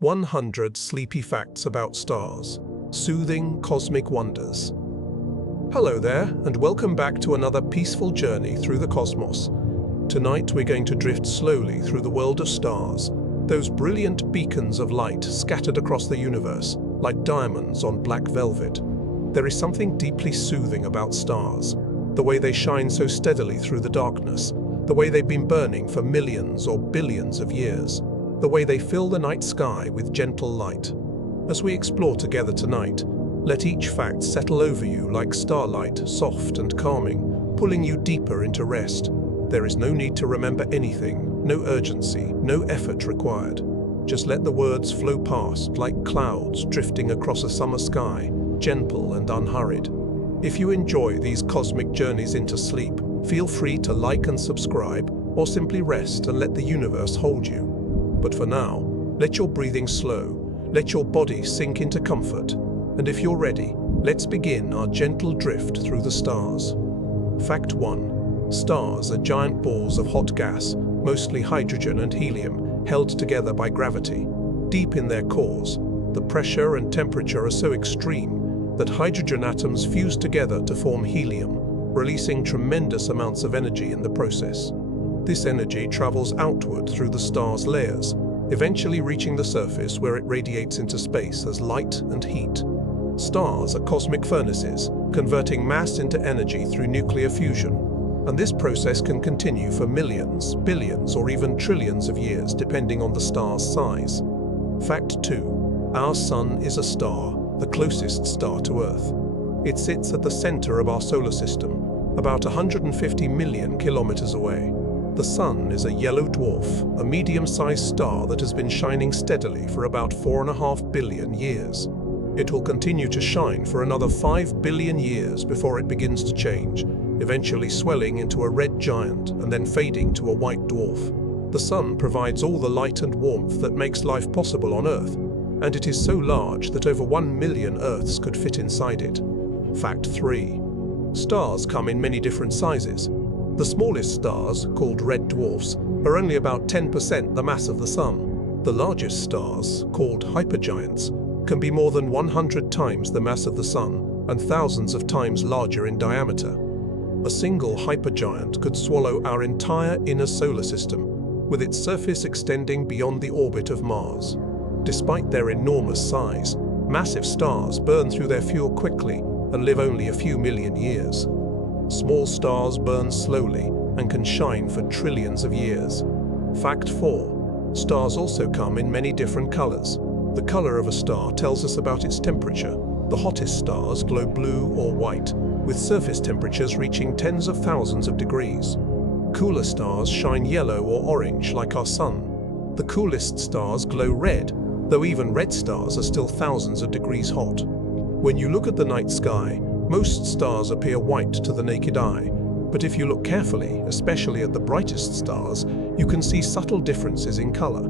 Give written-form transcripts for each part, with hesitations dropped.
100 sleepy facts about stars, soothing cosmic wonders. Hello there, and welcome back to another peaceful journey through the cosmos. Tonight we're going to drift slowly through the world of stars, those brilliant beacons of light scattered across the universe, like diamonds on black velvet. There is something deeply soothing about stars, the way they shine so steadily through the darkness, the way they've been burning for millions or billions of years, the way they fill the night sky with gentle light. As we explore together tonight, let each fact settle over you like starlight, soft and calming, pulling you deeper into rest. There is no need to remember anything, no urgency, no effort required. Just let the words flow past like clouds drifting across a summer sky, gentle and unhurried. If you enjoy these cosmic journeys into sleep, feel free to like and subscribe, or simply rest and let the universe hold you. But for now, let your breathing slow, let your body sink into comfort, and if you're ready, let's begin our gentle drift through the stars. Fact 1. Stars are giant balls of hot gas, mostly hydrogen and helium, held together by gravity. Deep in their cores, the pressure and temperature are so extreme that hydrogen atoms fuse together to form helium, releasing tremendous amounts of energy in the process. This energy travels outward through the star's layers, eventually reaching the surface where it radiates into space as light and heat. Stars are cosmic furnaces, converting mass into energy through nuclear fusion, and this process can continue for millions, billions, or even trillions of years, depending on the star's size. Fact 2. Our Sun is a star, the closest star to Earth. It sits at the center of our solar system, about 150 million kilometers away. The Sun is a yellow dwarf, a medium-sized star that has been shining steadily for about 4.5 billion years. It will continue to shine for another 5 billion years before it begins to change, eventually swelling into a red giant and then fading to a white dwarf. The Sun provides all the light and warmth that makes life possible on Earth, and it is so large that over 1 million Earths could fit inside it. Fact 3. Stars come in many different sizes. The smallest stars, called red dwarfs, are only about 10% the mass of the Sun. The largest stars, called hypergiants, can be more than 100 times the mass of the Sun and thousands of times larger in diameter. A single hypergiant could swallow our entire inner solar system, with its surface extending beyond the orbit of Mars. Despite their enormous size, massive stars burn through their fuel quickly and live only a few million years. Small stars burn slowly and can shine for trillions of years. Fact 4. Stars also come in many different colors. The color of a star tells us about its temperature. The hottest stars glow blue or white, with surface temperatures reaching tens of thousands of degrees. Cooler stars shine yellow or orange like our Sun. The coolest stars glow red, though even red stars are still thousands of degrees hot. When you look at the night sky, most stars appear white to the naked eye, but if you look carefully, especially at the brightest stars, you can see subtle differences in color.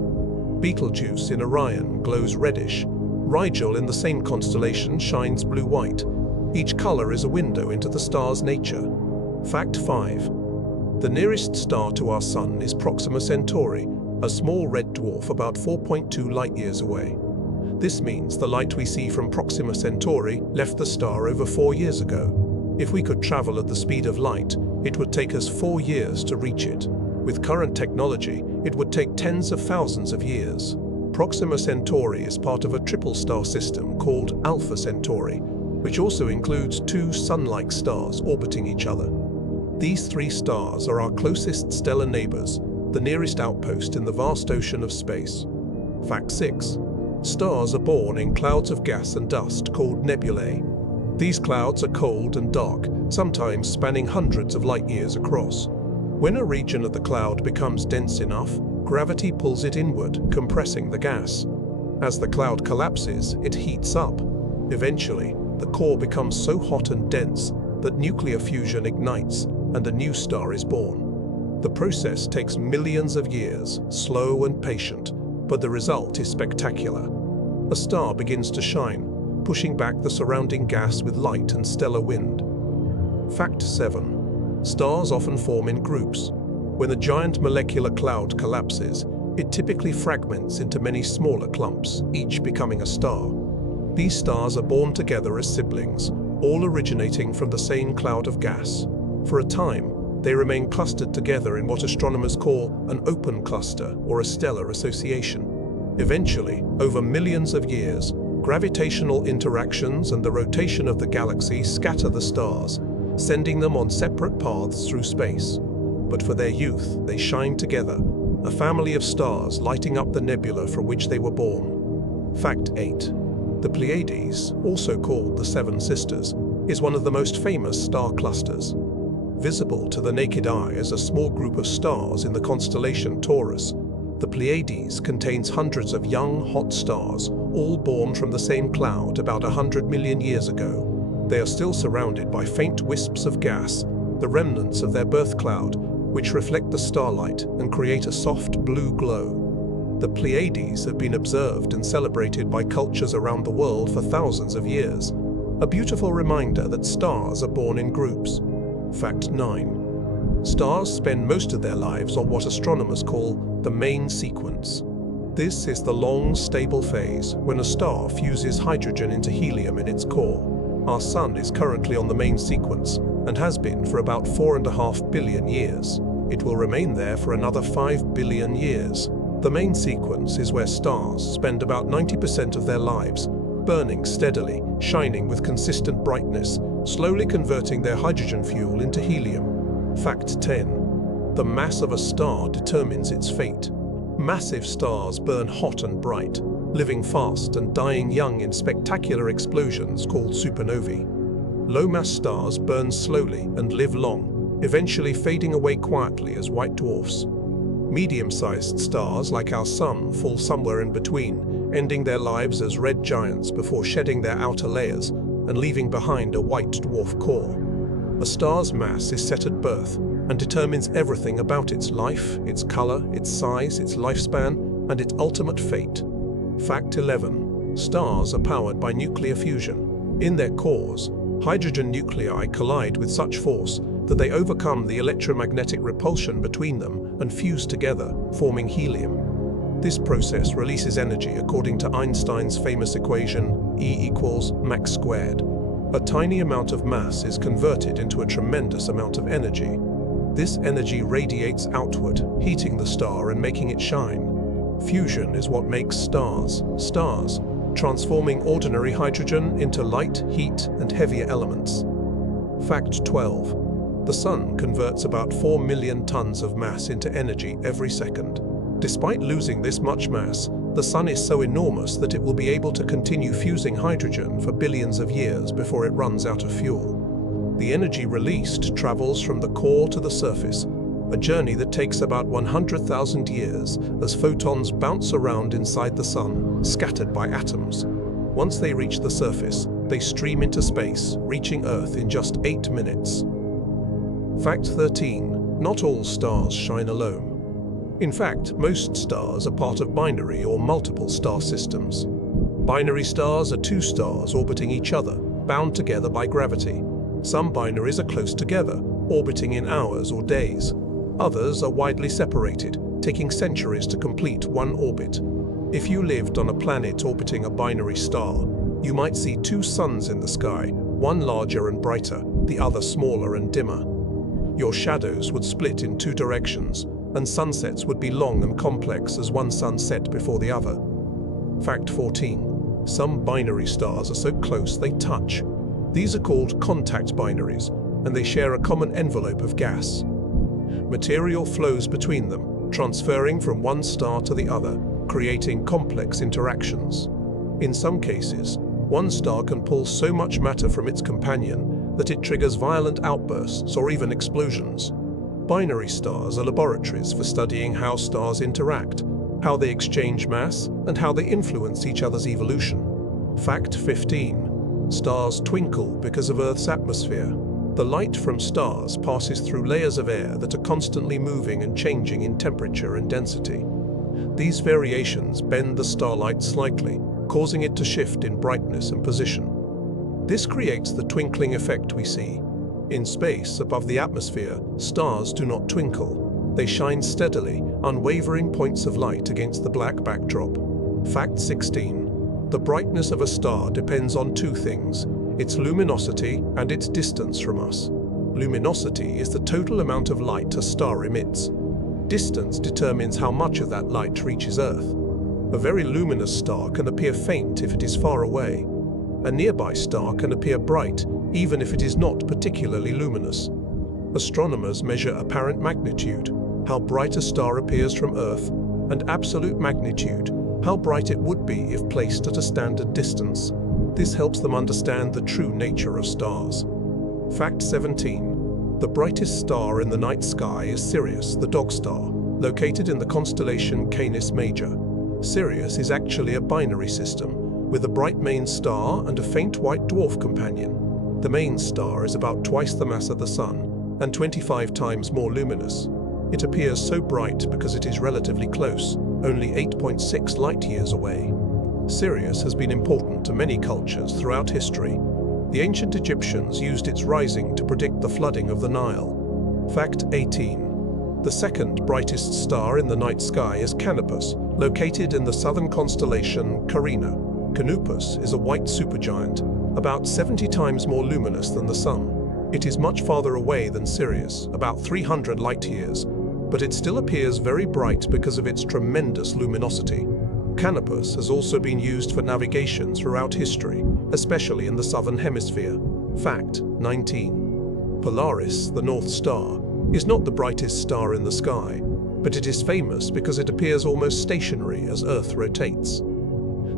Betelgeuse in Orion glows reddish. Rigel in the same constellation shines blue-white. Each color is a window into the star's nature. Fact 5. The nearest star to our Sun is Proxima Centauri, a small red dwarf about 4.2 light-years away. This means the light we see from Proxima Centauri left the star over 4 years ago. If we could travel at the speed of light, it would take us 4 years to reach it. With current technology, it would take tens of thousands of years. Proxima Centauri is part of a triple star system called Alpha Centauri, which also includes 2 sun-like stars orbiting each other. These 3 stars are our closest stellar neighbors, the nearest outpost in the vast ocean of space. Fact 6. Stars are born in clouds of gas and dust called nebulae. These clouds are cold and dark, sometimes spanning hundreds of light-years across. When a region of the cloud becomes dense enough, gravity pulls it inward, compressing the gas. As the cloud collapses, it heats up. Eventually, the core becomes so hot and dense that nuclear fusion ignites and a new star is born. The process takes millions of years, slow and patient, but the result is spectacular. A star begins to shine, pushing back the surrounding gas with light and stellar wind. Fact 7. Stars often form in groups. When a giant molecular cloud collapses, It typically fragments into many smaller clumps, each becoming a star. These stars are born together as siblings, all originating from the same cloud of gas. For a time, they remain clustered together in what astronomers call an open cluster or a stellar association. Eventually, over millions of years, gravitational interactions and the rotation of the galaxy scatter the stars, sending them on separate paths through space. But for their youth, they shine together, a family of stars lighting up the nebula from which they were born. Fact 8. The Pleiades, also called the Seven Sisters, is one of the most famous star clusters. Visible to the naked eye as a small group of stars in the constellation Taurus, the Pleiades contains hundreds of young, hot stars, all born from the same cloud about 100 million years ago. They are still surrounded by faint wisps of gas, the remnants of their birth cloud, which reflect the starlight and create a soft blue glow. The Pleiades have been observed and celebrated by cultures around the world for thousands of years, a beautiful reminder that stars are born in groups. Fact 9. Stars spend most of their lives on what astronomers call the main sequence. This is the long, stable phase when a star fuses hydrogen into helium in its core. Our Sun is currently on the main sequence and has been for about 4.5 billion years. It will remain there for another 5 billion years. The main sequence is where stars spend about 90% of their lives, burning steadily, shining with consistent brightness, slowly converting their hydrogen fuel into helium. Fact 10. The mass of a star determines its fate. Massive stars burn hot and bright, living fast and dying young in spectacular explosions called supernovae. Low-mass stars burn slowly and live long, eventually fading away quietly as white dwarfs. Medium-sized stars like our Sun fall somewhere in between, ending their lives as red giants before shedding their outer layers and leaving behind a white dwarf core. A star's mass is set at birth and determines everything about its life, its color, its size, its lifespan, and its ultimate fate. Fact 11. Stars are powered by nuclear fusion. In their cores, hydrogen nuclei collide with such force that they overcome the electromagnetic repulsion between them and fuse together, forming helium. This process releases energy according to Einstein's famous equation E = mach squared. A tiny amount of mass is converted into a tremendous amount of energy. This energy radiates outward, heating the star and making it shine. Fusion is what makes stars, transforming ordinary hydrogen into light, heat, and heavier elements. Fact 12. The Sun converts about 4 million tons of mass into energy every second. Despite losing this much mass, the Sun is so enormous that it will be able to continue fusing hydrogen for billions of years before it runs out of fuel. The energy released travels from the core to the surface, a journey that takes about 100,000 years as photons bounce around inside the Sun, scattered by atoms. Once they reach the surface, they stream into space, reaching Earth in just 8 minutes. Fact 13. Not all stars shine alone. In fact, most stars are part of binary or multiple star systems. Binary stars are two stars orbiting each other, bound together by gravity. Some binaries are close together, orbiting in hours or days. Others are widely separated, taking centuries to complete one orbit. If you lived on a planet orbiting a binary star, you might see two suns in the sky, one larger and brighter, the other smaller and dimmer. Your shadows would split in two directions, and sunsets would be long and complex as one sun set before the other. Fact 14. Some binary stars are so close they touch. These are called contact binaries, and they share a common envelope of gas. Material flows between them, transferring from one star to the other, creating complex interactions. In some cases, one star can pull so much matter from its companion that it triggers violent outbursts or even explosions. Binary stars are laboratories for studying how stars interact, how they exchange mass, and how they influence each other's evolution. Fact 15. Stars twinkle because of Earth's atmosphere. The light from stars passes through layers of air that are constantly moving and changing in temperature and density. These variations bend the starlight slightly, causing it to shift in brightness and position. This creates the twinkling effect we see. In space, above the atmosphere, stars do not twinkle. They shine steadily, unwavering points of light against the black backdrop. Fact 16. The brightness of a star depends on two things: its luminosity and its distance from us. Luminosity is the total amount of light a star emits. Distance determines how much of that light reaches Earth. A very luminous star can appear faint if it is far away. A nearby star can appear bright, even if it is not particularly luminous. Astronomers measure apparent magnitude, how bright a star appears from Earth, and absolute magnitude, how bright it would be if placed at a standard distance. This helps them understand the true nature of stars. Fact 17. The brightest star in the night sky is Sirius, the dog star, located in the constellation Canis Major. Sirius is actually a binary system, with a bright main star and a faint white dwarf companion. The main star is about twice the mass of the Sun, and 25 times more luminous. It appears so bright because it is relatively close, only 8.6 light-years away. Sirius has been important to many cultures throughout history. The ancient Egyptians used its rising to predict the flooding of the Nile. Fact 18. The second brightest star in the night sky is Canopus, located in the southern constellation Carina. Canopus is a white supergiant, about 70 times more luminous than the Sun. It is much farther away than Sirius, about 300 light-years, but it still appears very bright because of its tremendous luminosity. Canopus has also been used for navigation throughout history, especially in the southern hemisphere. Fact 19. Polaris, the North Star, is not the brightest star in the sky, but it is famous because it appears almost stationary as Earth rotates.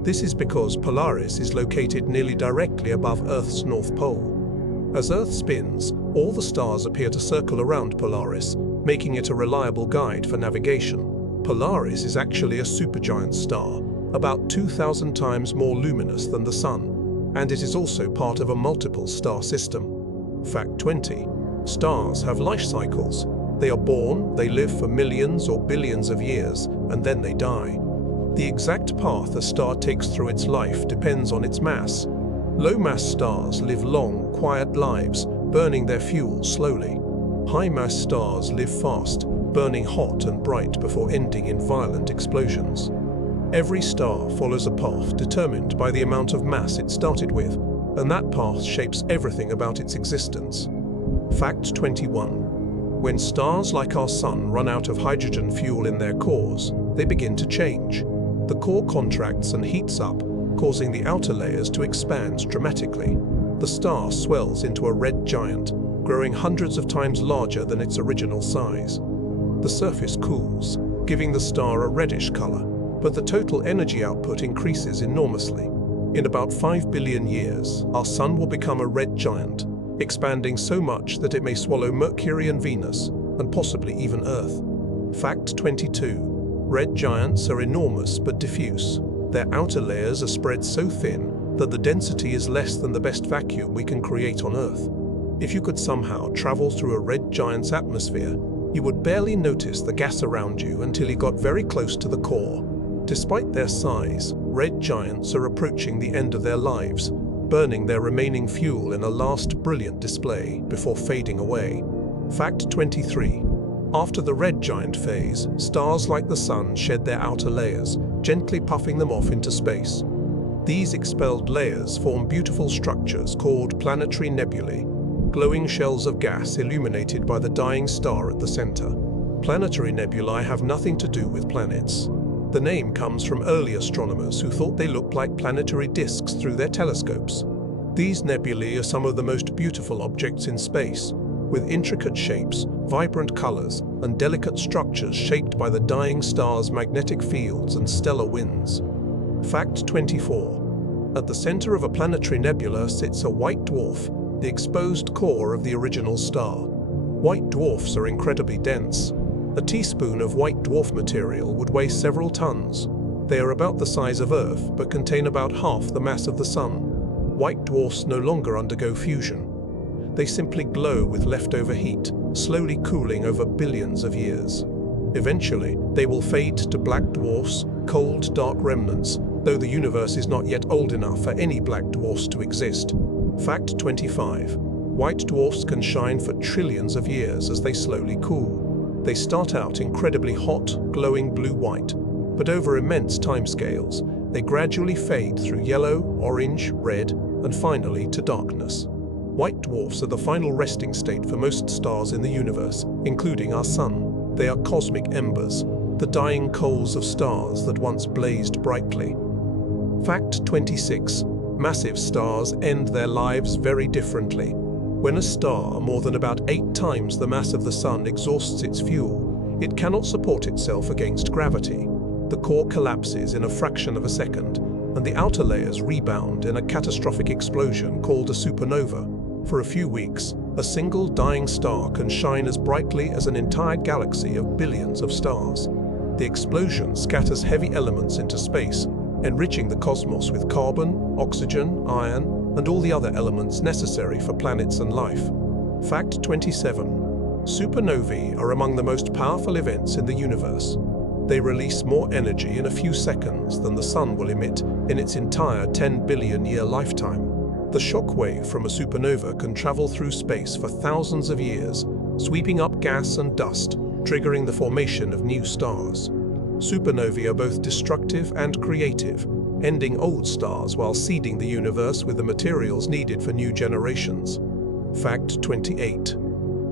This is because Polaris is located nearly directly above Earth's North Pole. As Earth spins, all the stars appear to circle around Polaris, making it a reliable guide for navigation. Polaris is actually a supergiant star, about 2,000 times more luminous than the Sun, and it is also part of a multiple star system. Fact 20. Stars have life cycles. They are born, they live for millions or billions of years, and then they die. The exact path a star takes through its life depends on its mass. Low-mass stars live long, quiet lives, burning their fuel slowly. High-mass stars live fast, burning hot and bright before ending in violent explosions. Every star follows a path determined by the amount of mass it started with, and that path shapes everything about its existence. Fact 21. When stars like our Sun run out of hydrogen fuel in their cores, they begin to change. The core contracts and heats up, causing the outer layers to expand dramatically. The star swells into a red giant, growing hundreds of times larger than its original size. The surface cools, giving the star a reddish color, but the total energy output increases enormously. In about 5 billion years, our Sun will become a red giant, expanding so much that it may swallow Mercury and Venus, and possibly even Earth. Fact 22. Red giants are enormous but diffuse. Their outer layers are spread so thin that the density is less than the best vacuum we can create on Earth. If you could somehow travel through a red giant's atmosphere, you would barely notice the gas around you until you got very close to the core. Despite their size, red giants are approaching the end of their lives, burning their remaining fuel in a last brilliant display before fading away. Fact 23. After the red giant phase, stars like the Sun shed their outer layers, gently puffing them off into space. These expelled layers form beautiful structures called planetary nebulae, glowing shells of gas illuminated by the dying star at the center. Planetary nebulae have nothing to do with planets. The name comes from early astronomers who thought they looked like planetary disks through their telescopes. These nebulae are some of the most beautiful objects in space, with intricate shapes, vibrant colors, and delicate structures shaped by the dying star's magnetic fields and stellar winds. Fact 24. At the center of a planetary nebula sits a white dwarf, the exposed core of the original star. White dwarfs are incredibly dense. A teaspoon of white dwarf material would weigh several tons. They are about the size of Earth, but contain about half the mass of the Sun. White dwarfs no longer undergo fusion. They simply glow with leftover heat, slowly cooling over billions of years. Eventually, they will fade to black dwarfs, cold, dark remnants, though the universe is not yet old enough for any black dwarfs to exist. Fact 25. White dwarfs can shine for trillions of years as they slowly cool. They start out incredibly hot, glowing blue-white, but over immense timescales, they gradually fade through yellow, orange, red, and finally to darkness. White dwarfs are the final resting state for most stars in the universe, including our Sun. They are cosmic embers, the dying coals of stars that once blazed brightly. Fact 26. Massive stars end their lives very differently. When a star more than about 8 times the mass of the Sun exhausts its fuel, it cannot support itself against gravity. The core collapses in a fraction of a second, and the outer layers rebound in a catastrophic explosion called a supernova. For a few weeks, a single dying star can shine as brightly as an entire galaxy of billions of stars. The explosion scatters heavy elements into space, enriching the cosmos with carbon, oxygen, iron, and all the other elements necessary for planets and life. Fact 27. Supernovae are among the most powerful events in the universe. They release more energy in a few seconds than the Sun will emit in its entire 10 billion-year lifetime. The shock wave from a supernova can travel through space for thousands of years, sweeping up gas and dust, triggering the formation of new stars. Supernovae are both destructive and creative, ending old stars while seeding the universe with the materials needed for new generations. Fact 28.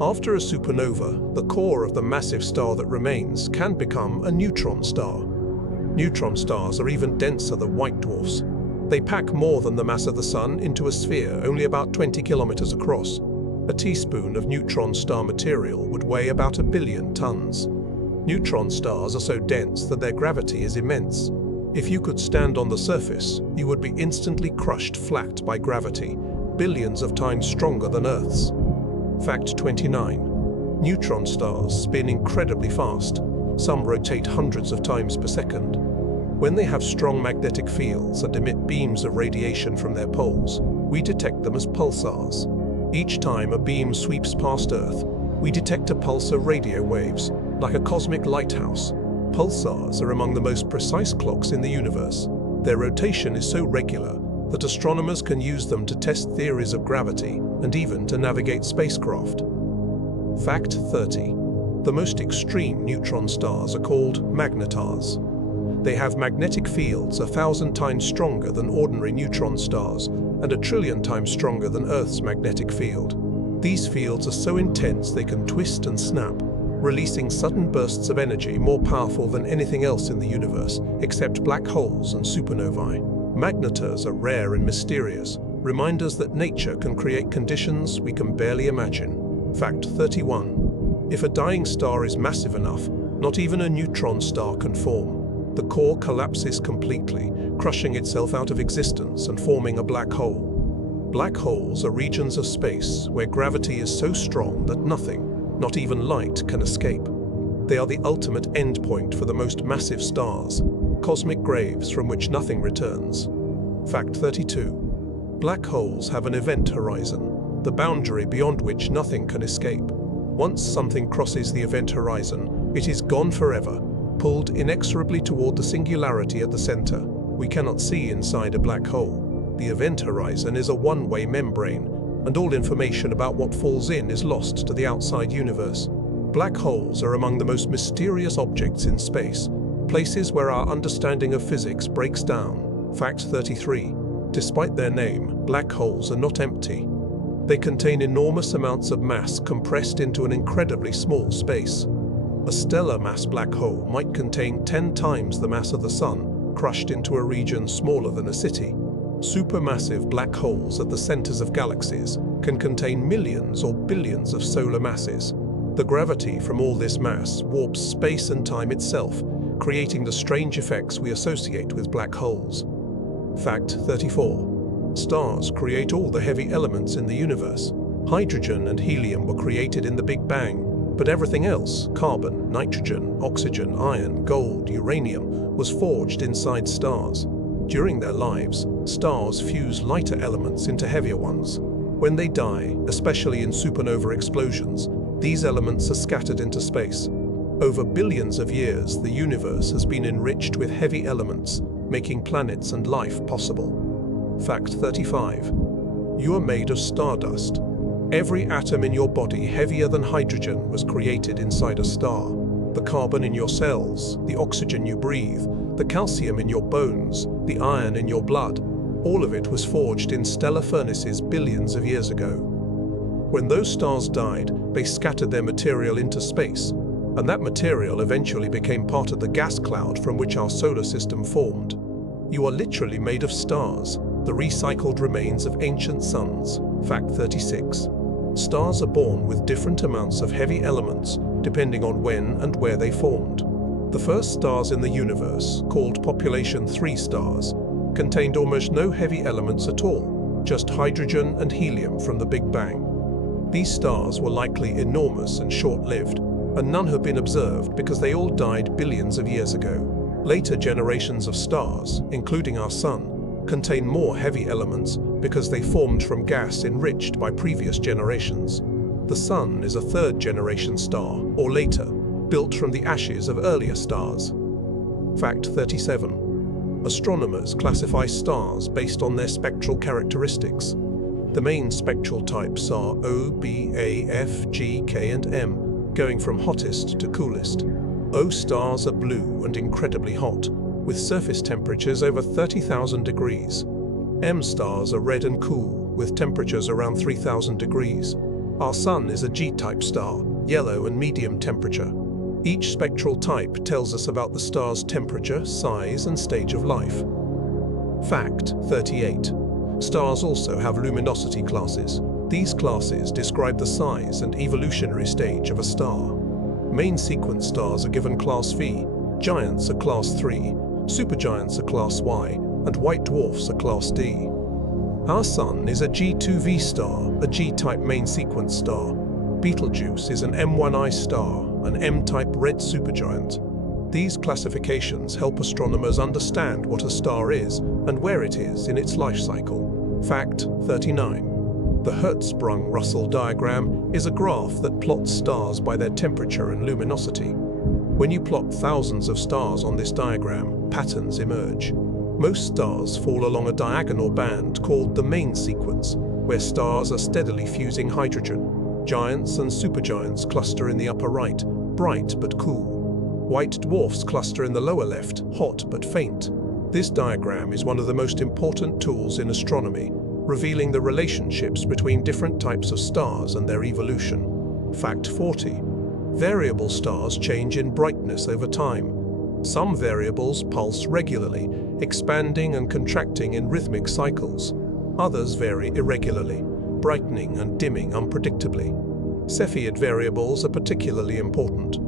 After a supernova, the core of the massive star that remains can become a neutron star. Neutron stars are even denser than white dwarfs. They pack more than the mass of the Sun into a sphere only about 20 kilometers across. A teaspoon of neutron star material would weigh about 1 billion tons. Neutron stars are so dense that their gravity is immense. If you could stand on the surface, you would be instantly crushed flat by gravity, billions of times stronger than Earth's. Fact 29. Neutron stars spin incredibly fast. Some rotate hundreds of times per second. When they have strong magnetic fields and emit beams of radiation from their poles, we detect them as pulsars. Each time a beam sweeps past Earth, we detect a pulse of radio waves, like a cosmic lighthouse. Pulsars are among the most precise clocks in the universe. Their rotation is so regular that astronomers can use them to test theories of gravity and even to navigate spacecraft. Fact 30. The most extreme neutron stars are called magnetars. They have magnetic fields 1,000 times stronger than ordinary neutron stars and 1 trillion times stronger than Earth's magnetic field. These fields are so intense they can twist and snap, releasing sudden bursts of energy more powerful than anything else in the universe, except black holes and supernovae. Magnetars are rare and mysterious, reminders that nature can create conditions we can barely imagine. Fact 31. If a dying star is massive enough, not even a neutron star can form. The core collapses completely, crushing itself out of existence and forming a black hole. Black holes are regions of space where gravity is so strong that nothing, not even light, can escape. They are the ultimate endpoint for the most massive stars, cosmic graves from which nothing returns. Fact 32. Black holes have an event horizon, the boundary beyond which nothing can escape. Once something crosses the event horizon, it is gone forever, pulled inexorably toward the singularity at the center. We cannot see inside a black hole. The event horizon is a one-way membrane, and all information about what falls in is lost to the outside universe. Black holes are among the most mysterious objects in space, places where our understanding of physics breaks down. Fact 33. Despite their name, black holes are not empty. They contain enormous amounts of mass compressed into an incredibly small space. A stellar mass black hole might contain 10 times the mass of the Sun, crushed into a region smaller than a city. Supermassive black holes at the centers of galaxies can contain millions or billions of solar masses. The gravity from all this mass warps space and time itself, creating the strange effects we associate with black holes. Fact 34. Stars create all the heavy elements in the universe. Hydrogen and helium were created in the Big Bang, but everything else, carbon, nitrogen, oxygen, iron, gold, uranium, was forged inside stars. During their lives, stars fuse lighter elements into heavier ones. When they die, especially in supernova explosions, these elements are scattered into space. Over billions of years, the universe has been enriched with heavy elements, making planets and life possible. Fact 35. You are made of stardust. Every atom in your body heavier than hydrogen was created inside a star. The carbon in your cells, the oxygen you breathe, the calcium in your bones, the iron in your blood, all of it was forged in stellar furnaces billions of years ago. When those stars died, they scattered their material into space, and that material eventually became part of the gas cloud from which our solar system formed. You are literally made of stars, the recycled remains of ancient suns. Fact 36. Stars are born with different amounts of heavy elements depending on when and where they formed. The first stars in the universe, called population 3 stars, contained almost no heavy elements at all, just hydrogen and helium from the Big Bang. These stars were likely enormous and short-lived, and none have been observed because they all died billions of years ago. Later generations of stars, including our Sun, contain more heavy elements because they formed from gas enriched by previous generations. The Sun is a third-generation star, or later, built from the ashes of earlier stars. Fact 37. Astronomers classify stars based on their spectral characteristics. The main spectral types are O, B, A, F, G, K, and M, going from hottest to coolest. O stars are blue and incredibly hot, with surface temperatures over 30,000 degrees. M stars are red and cool, with temperatures around 3,000 degrees. Our Sun is a G-type star, yellow and medium temperature. Each spectral type tells us about the star's temperature, size, and stage of life. Fact 38. Stars also have luminosity classes. These classes describe the size and evolutionary stage of a star. Main sequence stars are given Class V, giants are Class 3, supergiants are Class Y, and white dwarfs are Class D. Our Sun is a G2V star, a G-type main sequence star. Betelgeuse is an M1I star, an M-type red supergiant. These classifications help astronomers understand what a star is and where it is in its life cycle. Fact 39. The Hertzsprung-Russell diagram is a graph that plots stars by their temperature and luminosity. When you plot thousands of stars on this diagram, patterns emerge. Most stars fall along a diagonal band called the main sequence, where stars are steadily fusing hydrogen. Giants and supergiants cluster in the upper right, bright but cool. White dwarfs cluster in the lower left, hot but faint. This diagram is one of the most important tools in astronomy, revealing the relationships between different types of stars and their evolution. Fact 40. Variable stars change in brightness over time. Some variables pulse regularly, expanding and contracting in rhythmic cycles. Others vary irregularly, brightening and dimming unpredictably. Cepheid variables are particularly important.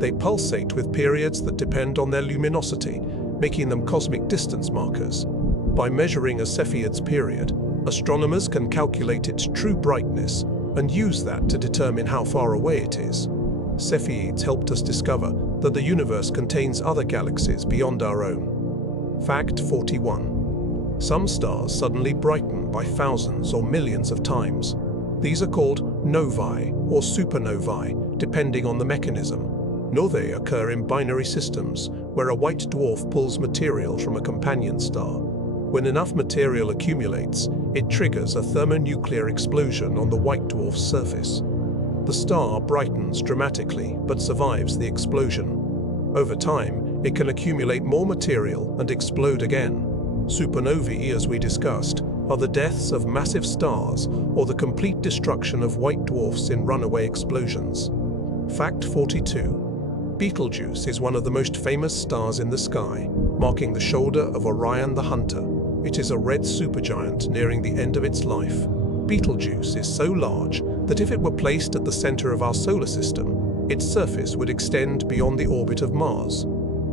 They pulsate with periods that depend on their luminosity, making them cosmic distance markers. By measuring a Cepheid's period, astronomers can calculate its true brightness and use that to determine how far away it is. Cepheids helped us discover that the universe contains other galaxies beyond our own. Fact 41. Some stars suddenly brighten by thousands or millions of times. These are called novae or supernovae, depending on the mechanism. Novae occur in binary systems, where a white dwarf pulls material from a companion star. When enough material accumulates, it triggers a thermonuclear explosion on the white dwarf's surface. The star brightens dramatically, but survives the explosion. Over time, it can accumulate more material and explode again. Supernovae, as we discussed, are the deaths of massive stars or the complete destruction of white dwarfs in runaway explosions. Fact 42. Betelgeuse is one of the most famous stars in the sky, marking the shoulder of Orion the Hunter. It is a red supergiant nearing the end of its life. Betelgeuse is so large that if it were placed at the center of our solar system, its surface would extend beyond the orbit of Mars.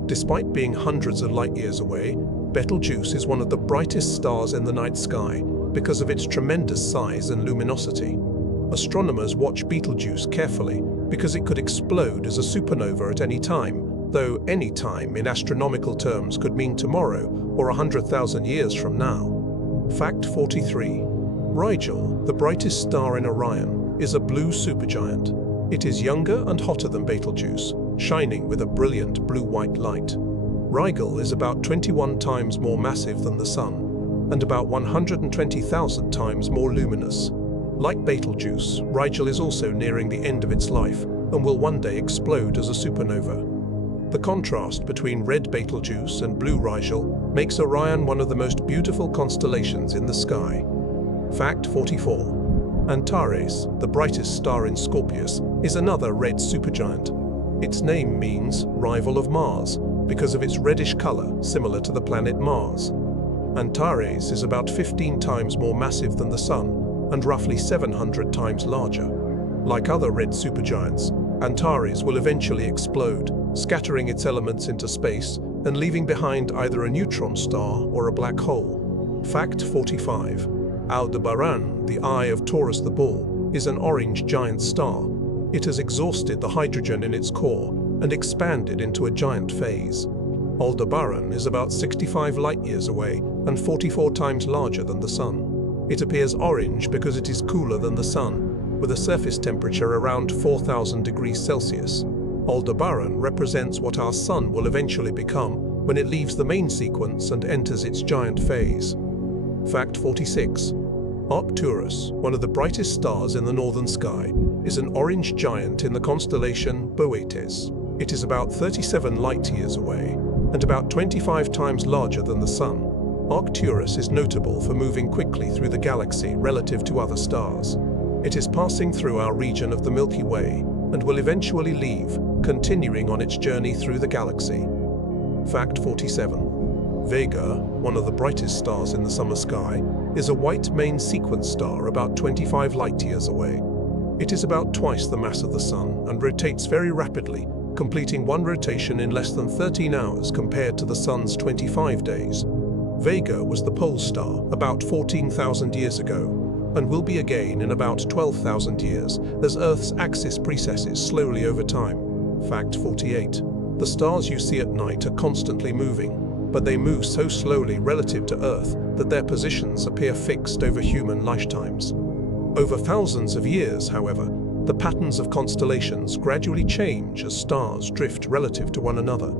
Despite being hundreds of light years away, Betelgeuse is one of the brightest stars in the night sky because of its tremendous size and luminosity. Astronomers watch Betelgeuse carefully because it could explode as a supernova at any time, though any time in astronomical terms could mean tomorrow or 100,000 years from now. Fact 43. Rigel, the brightest star in Orion, is a blue supergiant. It is younger and hotter than Betelgeuse, shining with a brilliant blue-white light. Rigel is about 21 times more massive than the Sun, and about 120,000 times more luminous. Like Betelgeuse, Rigel is also nearing the end of its life and will one day explode as a supernova. The contrast between red Betelgeuse and blue Rigel makes Orion one of the most beautiful constellations in the sky. Fact 44. Antares, the brightest star in Scorpius, is another red supergiant. Its name means rival of Mars because of its reddish color similar to the planet Mars. Antares is about 15 times more massive than the Sun and roughly 700 times larger. Like other red supergiants, Antares will eventually explode, scattering its elements into space and leaving behind either a neutron star or a black hole. Fact 45. Aldebaran, the eye of Taurus the Bull, is an orange giant star. It has exhausted the hydrogen in its core and expanded into a giant phase. Aldebaran is about 65 light-years away and 44 times larger than the Sun. It appears orange because it is cooler than the Sun, with a surface temperature around 4,000 degrees Celsius. Aldebaran represents what our Sun will eventually become when it leaves the main sequence and enters its giant phase. Fact 46. Arcturus, one of the brightest stars in the northern sky, is an orange giant in the constellation Boötes. It is about 37 light-years away and about 25 times larger than the Sun. Arcturus is notable for moving quickly through the galaxy relative to other stars. It is passing through our region of the Milky Way and will eventually leave, continuing on its journey through the galaxy. Fact 47. Vega, one of the brightest stars in the summer sky, is a white main sequence star about 25 light-years away. It is about twice the mass of the Sun and rotates very rapidly, completing one rotation in less than 13 hours compared to the Sun's 25 days. Vega was the pole star about 14,000 years ago and will be again in about 12,000 years as Earth's axis precesses slowly over time. Fact 48. The stars you see at night are constantly moving, but they move so slowly relative to Earth that their positions appear fixed over human lifetimes. Over thousands of years, however, the patterns of constellations gradually change as stars drift relative to one another.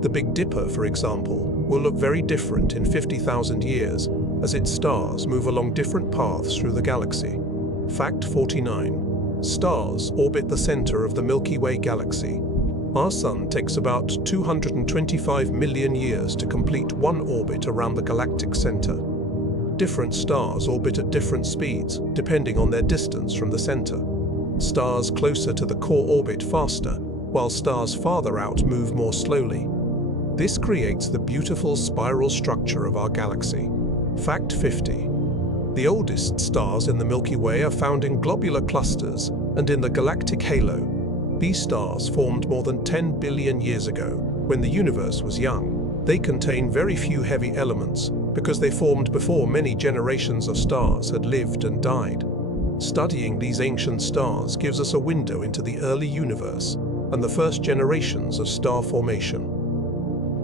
The Big Dipper, for example, will look very different in 50,000 years as its stars move along different paths through the galaxy. Fact 49. Stars orbit the center of the Milky Way galaxy. Our Sun takes about 225 million years to complete one orbit around the galactic center. Different stars orbit at different speeds, depending on their distance from the center. Stars closer to the core orbit faster, while stars farther out move more slowly. This creates the beautiful spiral structure of our galaxy. Fact 50. The oldest stars in the Milky Way are found in globular clusters and in the galactic halo. These stars formed more than 10 billion years ago, when the universe was young. They contain very few heavy elements because they formed before many generations of stars had lived and died. Studying these ancient stars gives us a window into the early universe and the first generations of star formation.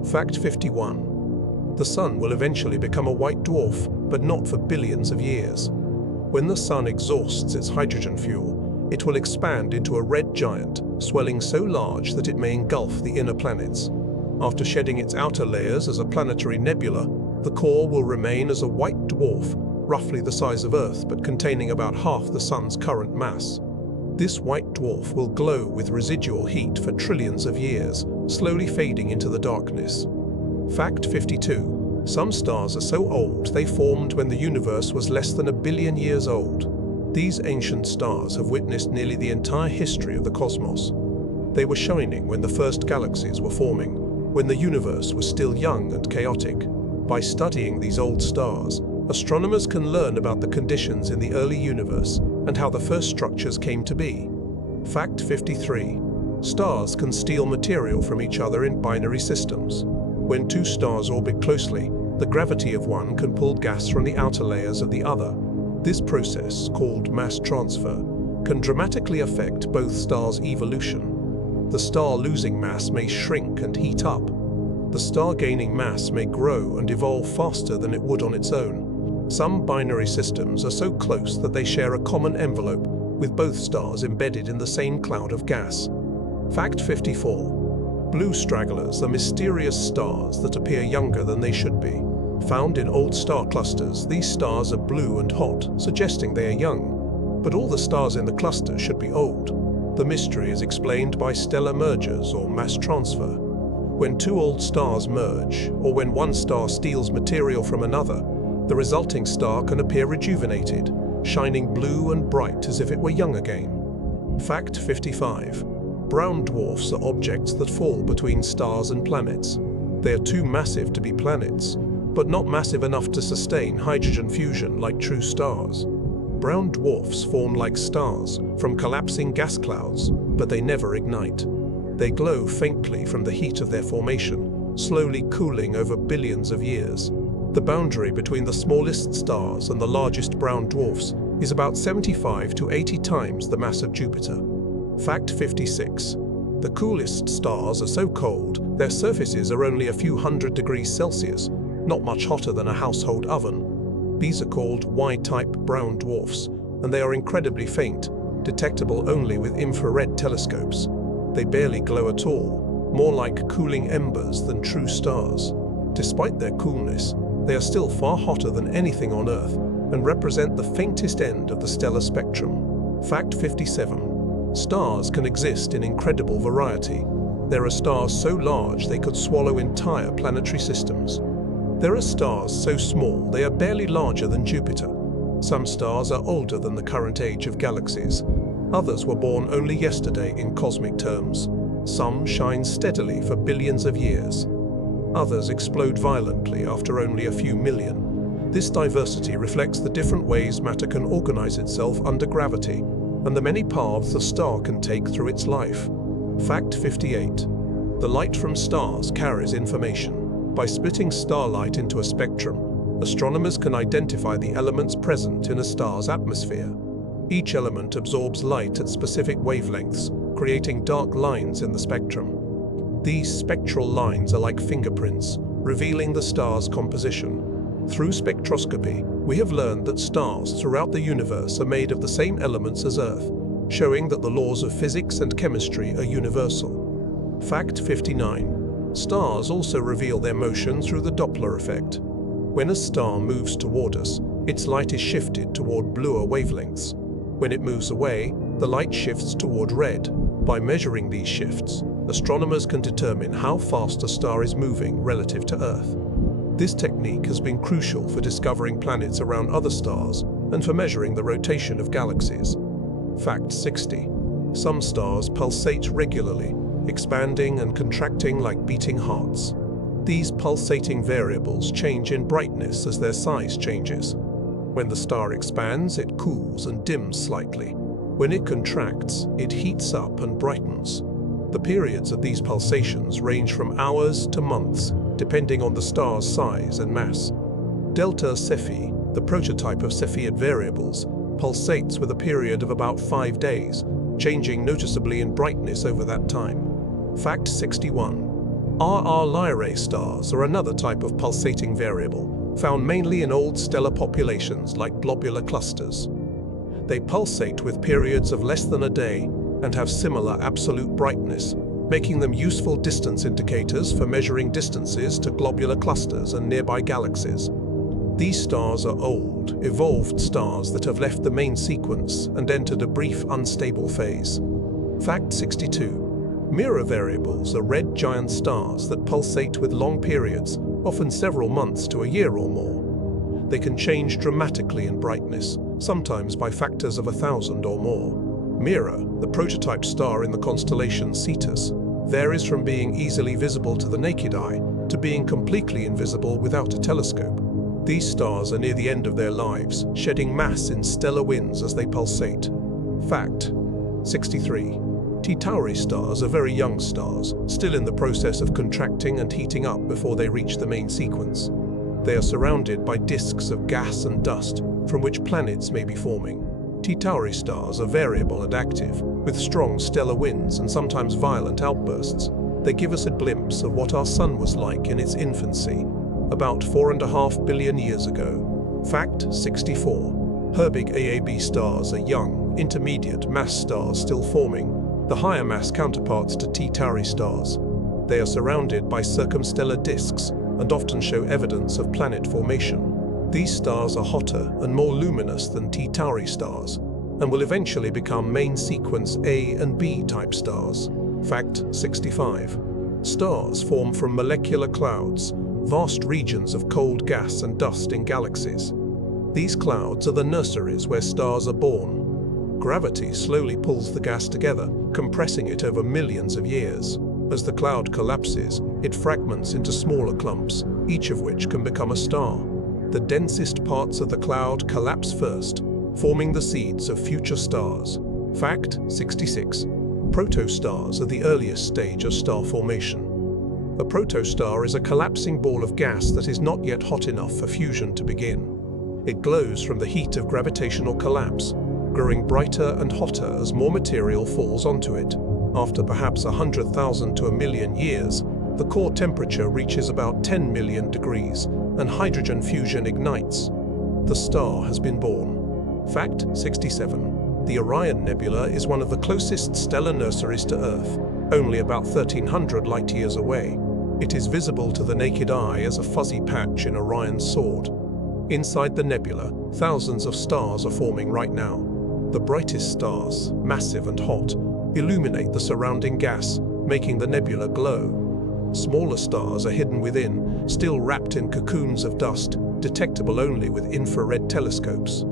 Fact 51. The Sun will eventually become a white dwarf, but not for billions of years. When the Sun exhausts its hydrogen fuel, it will expand into a red giant, swelling so large that it may engulf the inner planets. After shedding its outer layers as a planetary nebula, the core will remain as a white dwarf, roughly the size of Earth but containing about half the Sun's current mass. This white dwarf will glow with residual heat for trillions of years, slowly fading into the darkness. Fact 52. Some stars are so old they formed when the universe was less than 1 billion years old. These ancient stars have witnessed nearly the entire history of the cosmos. They were shining when the first galaxies were forming, when the universe was still young and chaotic. By studying these old stars, astronomers can learn about the conditions in the early universe and how the first structures came to be. Fact 53. Stars can steal material from each other in binary systems. When two stars orbit closely, the gravity of one can pull gas from the outer layers of the other. This process, called mass transfer, can dramatically affect both stars' evolution. The star losing mass may shrink and heat up. The star gaining mass may grow and evolve faster than it would on its own. Some binary systems are so close that they share a common envelope, with both stars embedded in the same cloud of gas. Fact 54. Blue stragglers are mysterious stars that appear younger than they should be. Found in old star clusters, these stars are blue and hot, suggesting they are young. but all the stars in the cluster should be old. The mystery is explained by stellar mergers or mass transfer. When two old stars merge, or when one star steals material from another, the resulting star can appear rejuvenated, shining blue and bright as if it were young again. Fact 55. Brown dwarfs are objects that fall between stars and planets. They are too massive to be planets, but not massive enough to sustain hydrogen fusion like true stars. Brown dwarfs form like stars from collapsing gas clouds, but they never ignite. They glow faintly from the heat of their formation, slowly cooling over billions of years. The boundary between the smallest stars and the largest brown dwarfs is about 75 to 80 times the mass of Jupiter. Fact 56. The coolest stars are so cold, their surfaces are only a few hundred degrees Celsius, not much hotter than a household oven. These are called Y-type brown dwarfs, and they are incredibly faint, detectable only with infrared telescopes. They barely glow at all, more like cooling embers than true stars. Despite their coolness, they are still far hotter than anything on Earth and represent the faintest end of the stellar spectrum. Fact 57. Stars can exist in incredible variety. There are stars so large they could swallow entire planetary systems. There are stars so small they are barely larger than Jupiter. Some stars are older than the current age of galaxies. Others were born only yesterday in cosmic terms. Some shine steadily for billions of years. Others explode violently after only a few million. This diversity reflects the different ways matter can organize itself under gravity and the many paths a star can take through its life. Fact 58. The light from stars carries information. By splitting starlight into a spectrum, astronomers can identify the elements present in a star's atmosphere. Each element absorbs light at specific wavelengths, creating dark lines in the spectrum. These spectral lines are like fingerprints, revealing the star's composition. Through spectroscopy, we have learned that stars throughout the universe are made of the same elements as Earth, showing that the laws of physics and chemistry are universal. Fact 59. Stars also reveal their motion through the Doppler effect. When a star moves toward us, its light is shifted toward bluer wavelengths. When it moves away, the light shifts toward red. By measuring these shifts, astronomers can determine how fast a star is moving relative to Earth. This technique has been crucial for discovering planets around other stars and for measuring the rotation of galaxies. Fact 60. Some stars pulsate regularly, expanding and contracting like beating hearts. These pulsating variables change in brightness as their size changes. When the star expands, it cools and dims slightly. When it contracts, it heats up and brightens. The periods of these pulsations range from hours to months, depending on the star's size and mass. Delta Cephei, the prototype of Cepheid variables, pulsates with a period of about 5 days, changing noticeably in brightness over that time. Fact 61. RR Lyrae stars are another type of pulsating variable, found mainly in old stellar populations like globular clusters. They pulsate with periods of less than a day and have similar absolute brightness, making them useful distance indicators for measuring distances to globular clusters and nearby galaxies. These stars are old, evolved stars that have left the main sequence and entered a brief unstable phase. Fact 62. Mirror variables are red giant stars that pulsate with long periods, often several months to a year or more. They can change dramatically in brightness, sometimes by factors of 1,000 or more. Mira, the prototype star in the constellation Cetus, varies from being easily visible to the naked eye to being completely invisible without a telescope. These stars are near the end of their lives, shedding mass in stellar winds as they pulsate. Fact 63. T Tauri stars are very young stars, still in the process of contracting and heating up before they reach the main sequence. They are surrounded by disks of gas and dust, from which planets may be forming. T Tauri stars are variable and active, with strong stellar winds and sometimes violent outbursts. They give us a glimpse of what our Sun was like in its infancy, about 4.5 billion years ago. Fact 64. Herbig AAB stars are young, intermediate mass stars still forming, the higher mass counterparts to T Tauri stars. They are surrounded by circumstellar disks and often show evidence of planet formation. These stars are hotter and more luminous than T Tauri stars. and will eventually become main sequence A and B type stars. Fact 65. Stars form from molecular clouds, vast regions of cold gas and dust in galaxies. These clouds are the nurseries where stars are born. Gravity slowly pulls the gas together, compressing it over millions of years. As the cloud collapses, it fragments into smaller clumps, each of which can become a star. The densest parts of the cloud collapse first, forming the seeds of future stars. Fact 66. Protostars are the earliest stage of star formation. A protostar is a collapsing ball of gas that is not yet hot enough for fusion to begin. It glows from the heat of gravitational collapse, growing brighter and hotter as more material falls onto it. After perhaps 100,000 to 1,000,000 years, the core temperature reaches about 10 million degrees, and hydrogen fusion ignites. The star has been born. Fact 67. The Orion Nebula is one of the closest stellar nurseries to Earth, only about 1,300 light-years away. It is visible to the naked eye as a fuzzy patch in Orion's sword. Inside the nebula, thousands of stars are forming right now. The brightest stars, massive and hot, illuminate the surrounding gas, making the nebula glow. Smaller stars are hidden within, still wrapped in cocoons of dust, detectable only with infrared telescopes.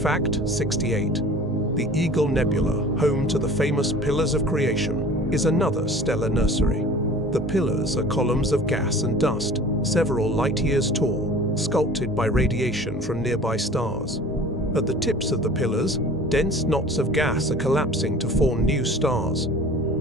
Fact 68. The Eagle Nebula, home to the famous Pillars of Creation, is another stellar nursery. The pillars are columns of gas and dust, several light-years tall, sculpted by radiation from nearby stars. At the tips of the pillars, dense knots of gas are collapsing to form new stars.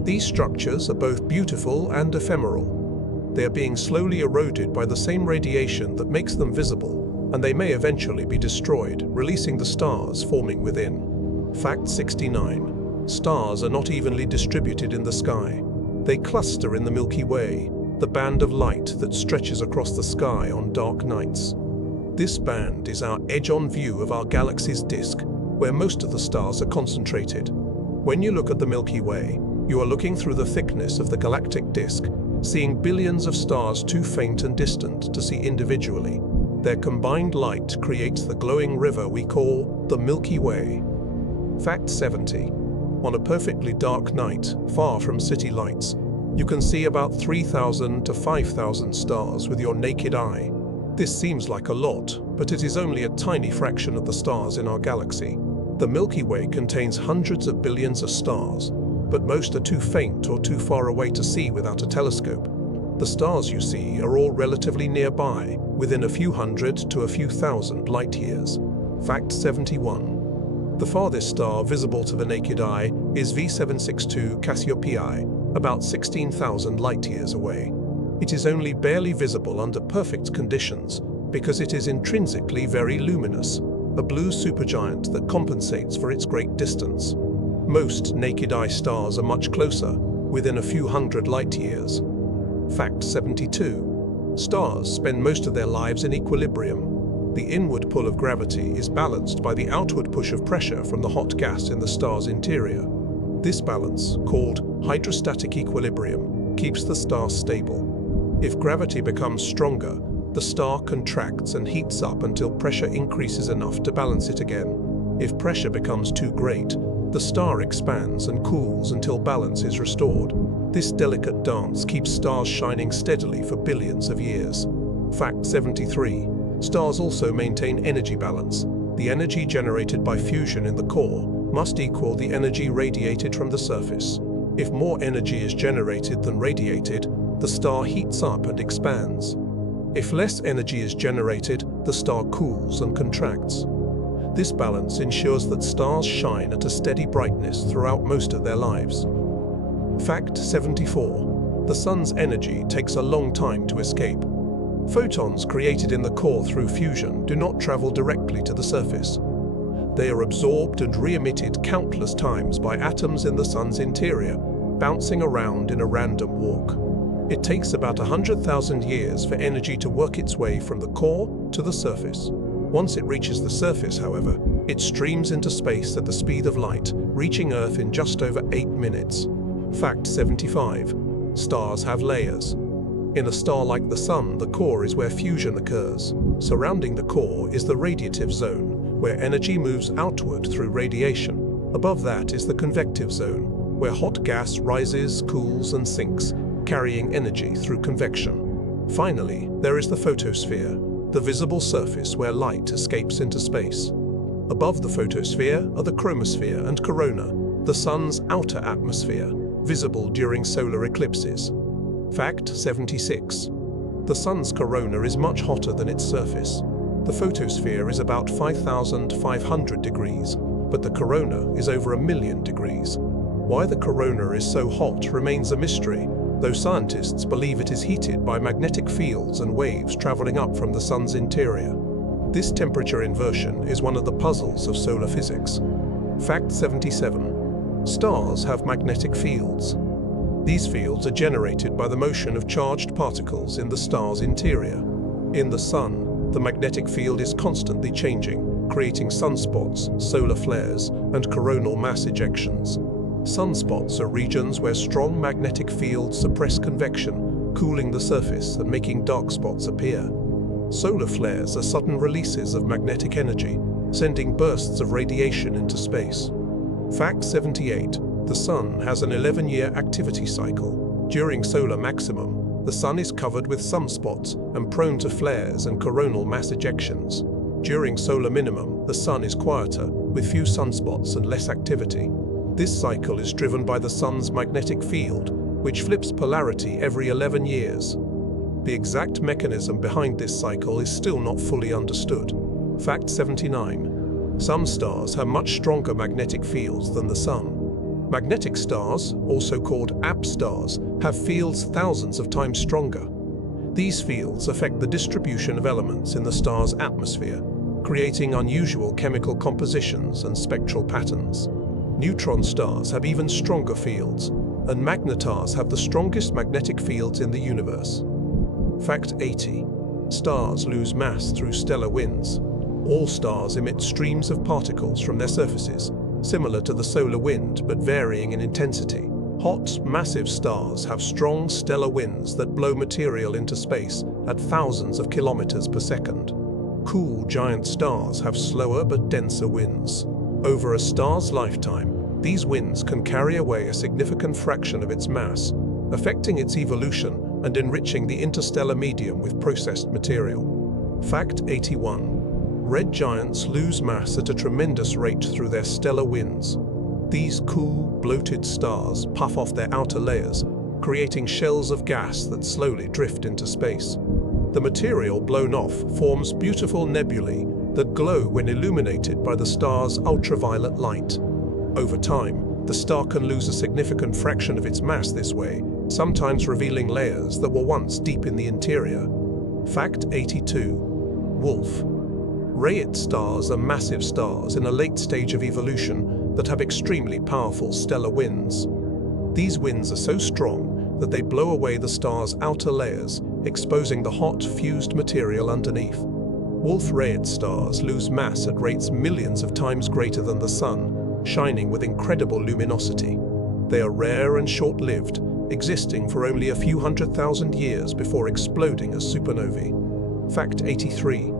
These structures are both beautiful and ephemeral. They are being slowly eroded by the same radiation that makes them visible, and they may eventually be destroyed, releasing the stars forming within. Fact 69. Stars are not evenly distributed in the sky. They cluster in the Milky Way, the band of light that stretches across the sky on dark nights. This band is our edge-on view of our galaxy's disk, where most of the stars are concentrated. When you look at the Milky Way, you are looking through the thickness of the galactic disk, seeing billions of stars too faint and distant to see individually. Their combined light creates the glowing river we call the Milky Way. Fact 70. On a perfectly dark night, far from city lights, you can see about 3,000 to 5,000 stars with your naked eye. This seems like a lot, but it is only a tiny fraction of the stars in our galaxy. The Milky Way contains hundreds of billions of stars, but most are too faint or too far away to see without a telescope. The stars you see are all relatively nearby, within a few hundred to a few thousand light-years. Fact 71. The farthest star visible to the naked eye is V762 Cassiopeia, about 16,000 light-years away. It is only barely visible under perfect conditions because it is intrinsically very luminous, a blue supergiant that compensates for its great distance. Most naked-eye stars are much closer, within a few hundred light-years. Fact 72. Stars spend most of their lives in equilibrium. The inward pull of gravity is balanced by the outward push of pressure from the hot gas in the star's interior. This balance, called hydrostatic equilibrium, keeps the star stable. If gravity becomes stronger, the star contracts and heats up until pressure increases enough to balance it again. If pressure becomes too great, the star expands and cools until balance is restored. This delicate dance keeps stars shining steadily for billions of years. Fact 73. Stars also maintain energy balance. The energy generated by fusion in the core must equal the energy radiated from the surface. If more energy is generated than radiated, the star heats up and expands. If less energy is generated, the star cools and contracts. This balance ensures that stars shine at a steady brightness throughout most of their lives. Fact 74. The sun's energy takes a long time to escape. Photons created in the core through fusion do not travel directly to the surface. They are absorbed and re-emitted countless times by atoms in the sun's interior, bouncing around in a random walk. It takes about 100,000 years for energy to work its way from the core to the surface. Once it reaches the surface, however, it streams into space at the speed of light, reaching Earth in just over 8 minutes. Fact 75. Stars have layers. In a star like the Sun, the core is where fusion occurs. Surrounding the core is the radiative zone, where energy moves outward through radiation. Above that is the convective zone, where hot gas rises, cools, and sinks, carrying energy through convection. Finally, there is the photosphere, the visible surface where light escapes into space. Above the photosphere are the chromosphere and corona, the Sun's outer atmosphere, visible during solar eclipses. Fact 76. The Sun's corona is much hotter than its surface. The photosphere is about 5,500 degrees, but the corona is over 1,000,000 degrees. Why the corona is so hot remains a mystery, though scientists believe it is heated by magnetic fields and waves traveling up from the Sun's interior. This temperature inversion is one of the puzzles of solar physics. Fact 77. Stars have magnetic fields. These fields are generated by the motion of charged particles in the star's interior. In the Sun, the magnetic field is constantly changing, creating sunspots, solar flares, and coronal mass ejections. Sunspots are regions where strong magnetic fields suppress convection, cooling the surface and making dark spots appear. Solar flares are sudden releases of magnetic energy, sending bursts of radiation into space. Fact 78. The Sun has an 11-year activity cycle. During solar maximum, the Sun is covered with sunspots and prone to flares and coronal mass ejections. During solar minimum, the Sun is quieter, with few sunspots and less activity. This cycle is driven by the Sun's magnetic field, which flips polarity every 11 years. The exact mechanism behind this cycle is still not fully understood. Fact 79. Some stars have much stronger magnetic fields than the Sun. Magnetic stars, also called app stars, have fields thousands of times stronger. These fields affect the distribution of elements in the star's atmosphere, creating unusual chemical compositions and spectral patterns. Neutron stars have even stronger fields, and magnetars have the strongest magnetic fields in the universe. Fact 80. Stars lose mass through stellar winds. All stars emit streams of particles from their surfaces, similar to the solar wind but varying in intensity. Hot, massive stars have strong stellar winds that blow material into space at thousands of kilometers per second. Cool giant stars have slower but denser winds. Over a star's lifetime, these winds can carry away a significant fraction of its mass, affecting its evolution and enriching the interstellar medium with processed material. Fact 81. Red giants lose mass at a tremendous rate through their stellar winds. These cool, bloated stars puff off their outer layers, creating shells of gas that slowly drift into space. The material blown off forms beautiful nebulae that glow when illuminated by the star's ultraviolet light. Over time, the star can lose a significant fraction of its mass this way, sometimes revealing layers that were once deep in the interior. Fact 82. Wolf. Rayet stars are massive stars in a late stage of evolution that have extremely powerful stellar winds. These winds are so strong that they blow away the star's outer layers, exposing the hot, fused material underneath. Wolf-Rayet stars lose mass at rates millions of times greater than the Sun, shining with incredible luminosity. They are rare and short-lived, existing for only a few 100,000 years before exploding as supernovae. Fact 83.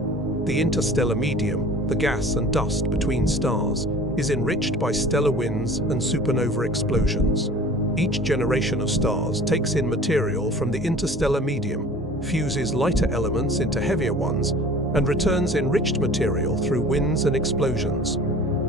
The interstellar medium, the gas and dust between stars, is enriched by stellar winds and supernova explosions. Each generation of stars takes in material from the interstellar medium, fuses lighter elements into heavier ones, and returns enriched material through winds and explosions.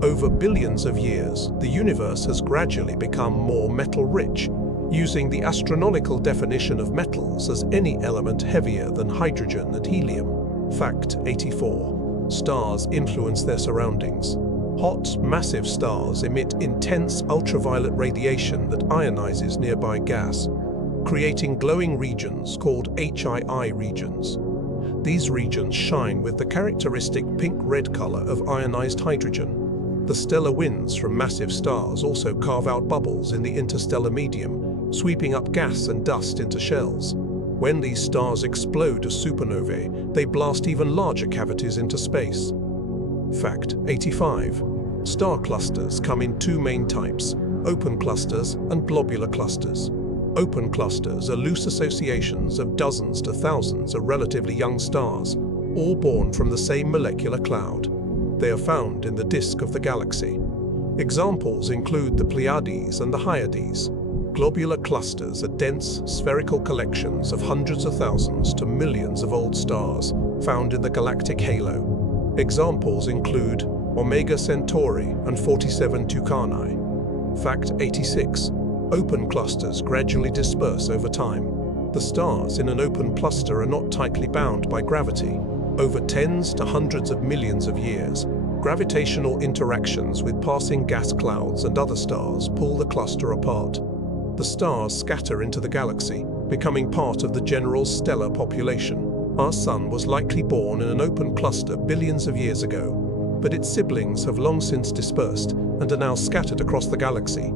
Over billions of years, the universe has gradually become more metal-rich, using the astronomical definition of metals as any element heavier than hydrogen and helium. Fact 84. Stars influence their surroundings. Hot, massive stars emit intense ultraviolet radiation that ionizes nearby gas, creating glowing regions called HII regions. These regions shine with the characteristic pink-red color of ionized hydrogen. The stellar winds from massive stars also carve out bubbles in the interstellar medium, sweeping up gas and dust into shells. When these stars explode as supernovae, they blast even larger cavities into space. Fact 85. Star clusters come in two main types: open clusters and globular clusters. Open clusters are loose associations of dozens to thousands of relatively young stars, all born from the same molecular cloud. They are found in the disk of the galaxy. Examples include the Pleiades and the Hyades. Globular clusters are dense, spherical collections of hundreds of thousands to millions of old stars found in the galactic halo. Examples include Omega Centauri and 47 Tucani. Fact 86. Open clusters gradually disperse over time. The stars in an open cluster are not tightly bound by gravity. Over tens to hundreds of millions of years, gravitational interactions with passing gas clouds and other stars pull the cluster apart. The stars scatter into the galaxy, becoming part of the general stellar population. Our Sun was likely born in an open cluster billions of years ago, but its siblings have long since dispersed and are now scattered across the galaxy.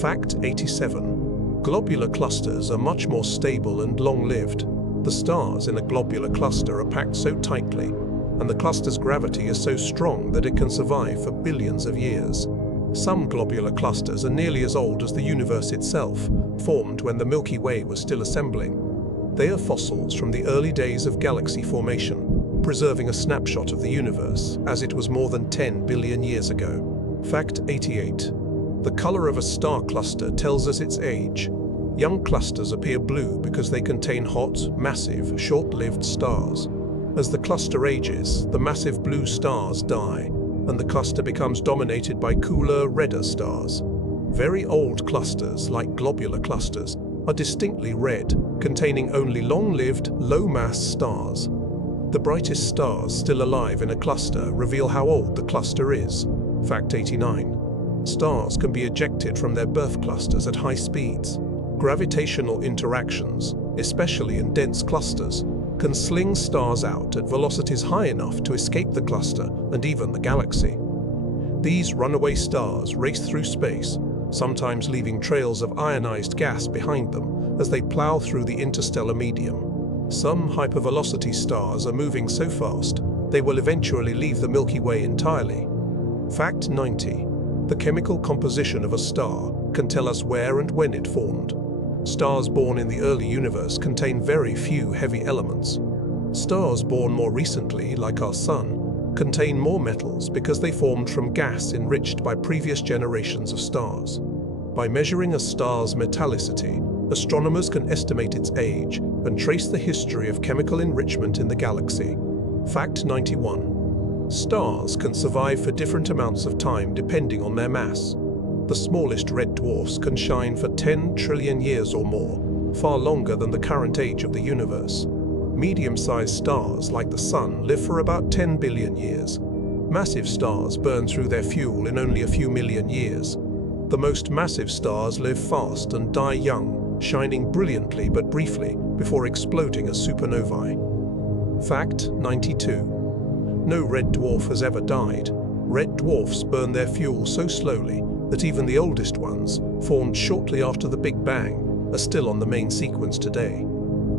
Fact 87. Globular clusters are much more stable and long-lived. The stars in a globular cluster are packed so tightly, and the cluster's gravity is so strong that it can survive for billions of years. Some globular clusters are nearly as old as the universe itself, formed when the Milky Way was still assembling. They are fossils from the early days of galaxy formation, preserving a snapshot of the universe as it was more than 10 billion years ago. Fact 88. The color of a star cluster tells us its age. Young clusters appear blue because they contain hot, massive, short-lived stars. As the cluster ages, the massive blue stars die, and the cluster becomes dominated by cooler, redder stars. Very old clusters, like globular clusters, are distinctly red, containing only long-lived, low-mass stars. The brightest stars still alive in a cluster reveal how old the cluster is. Fact 89. Stars can be ejected from their birth clusters at high speeds. Gravitational interactions, especially in dense clusters, can sling stars out at velocities high enough to escape the cluster and even the galaxy. These runaway stars race through space, sometimes leaving trails of ionized gas behind them as they plow through the interstellar medium. Some hypervelocity stars are moving so fast they will eventually leave the Milky Way entirely. Fact 90. The chemical composition of a star can tell us where and when it formed. Stars born in the early universe contain very few heavy elements. Stars born more recently, like our Sun, contain more metals because they formed from gas enriched by previous generations of stars. By measuring a star's metallicity, astronomers can estimate its age and trace the history of chemical enrichment in the galaxy. Fact 91. Stars can survive for different amounts of time depending on their mass. The smallest red dwarfs can shine for 10 trillion years or more, far longer than the current age of the universe. Medium-sized stars, like the Sun, live for about 10 billion years. Massive stars burn through their fuel in only a few million years. The most massive stars live fast and die young, shining brilliantly but briefly before exploding as supernovae. Fact 92. No red dwarf has ever died. Red dwarfs burn their fuel so slowly that even the oldest ones, formed shortly after the Big Bang, are still on the main sequence today.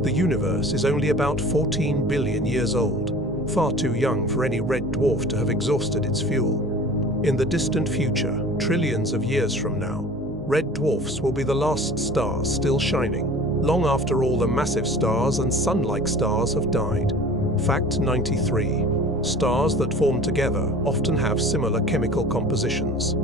The universe is only about 14 billion years old, far too young for any red dwarf to have exhausted its fuel. In the distant future, trillions of years from now, red dwarfs will be the last stars still shining, long after all the massive stars and sun-like stars have died. Fact 93. Stars that form together often have similar chemical compositions.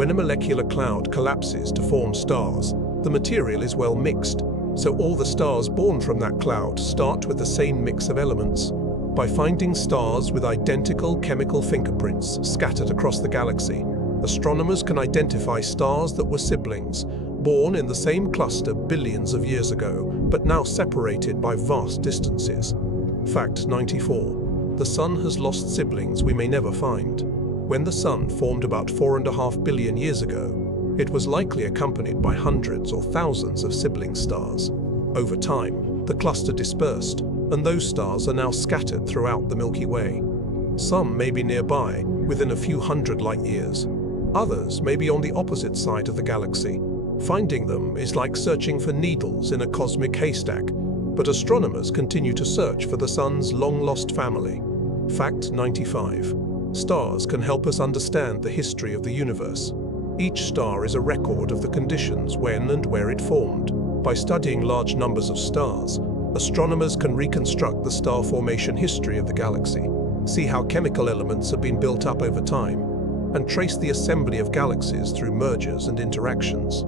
When a molecular cloud collapses to form stars, the material is well mixed, so all the stars born from that cloud start with the same mix of elements. By finding stars with identical chemical fingerprints scattered across the galaxy, astronomers can identify stars that were siblings, born in the same cluster billions of years ago, but now separated by vast distances. Fact 94. The Sun has lost siblings we may never find. When the Sun formed about 4.5 billion years ago, it was likely accompanied by hundreds or thousands of sibling stars. Over time, the cluster dispersed, and those stars are now scattered throughout the Milky Way. Some may be nearby, within a few hundred light years. Others may be on the opposite side of the galaxy. Finding them is like searching for needles in a cosmic haystack, but astronomers continue to search for the Sun's long-lost family. Fact 95. Stars can help us understand the history of the universe. Each star is a record of the conditions when and where it formed. By studying large numbers of stars, astronomers can reconstruct the star formation history of the galaxy. see how chemical elements have been built up over time, and trace the assembly of galaxies through mergers and interactions.